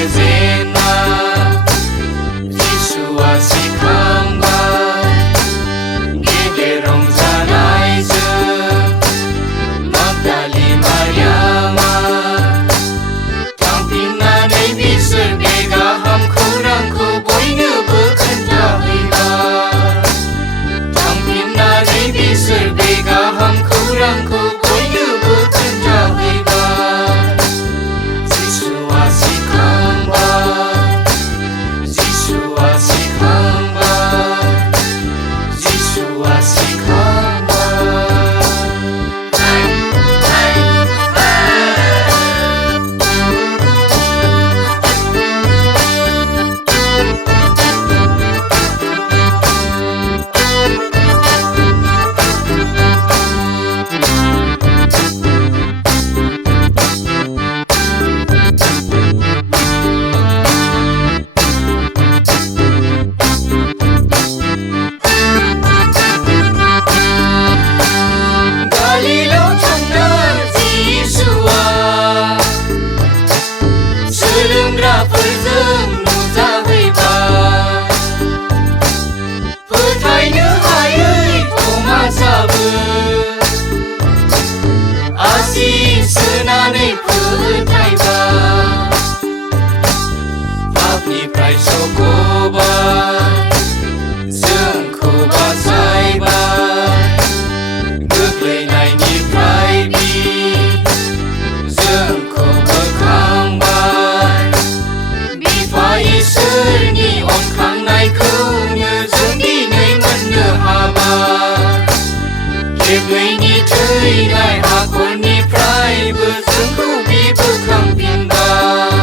गेजेरना जिसुआ सिखांबाय गेदेर रंजानायजों मागदालि मारियामा थांफिननानै बिसोर बे गाहाम खौरांखौ बयनोबो खोन्थाहैबाय थांफिननानै बिसोर बे गाहाम खौरांखौ बयनोबो खोन्थाहैबाय जिसुआ सिखांबाय जिसुआ सिखांबाय जिसुआ सोलोंग्राफोरजों नुजाहैबाय फोथायनो हायै थमासाबो आसि सोनानै फोथायबाय पापनिफ्राय सख'बाय जोंखौ बासायबाय गोग्लैनायनिफ्राय जोंखौ बोखांबाय इसोरनि अनखांनायखौनो जों दिनै मोननो हाबाय खेबनैनि थैनाय हाखरनिफ्रायबो जोंखौ बोखांफिनबाय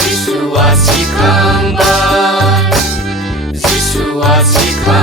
जिसुआ सिखांबाय जिसुआ सिखांबाय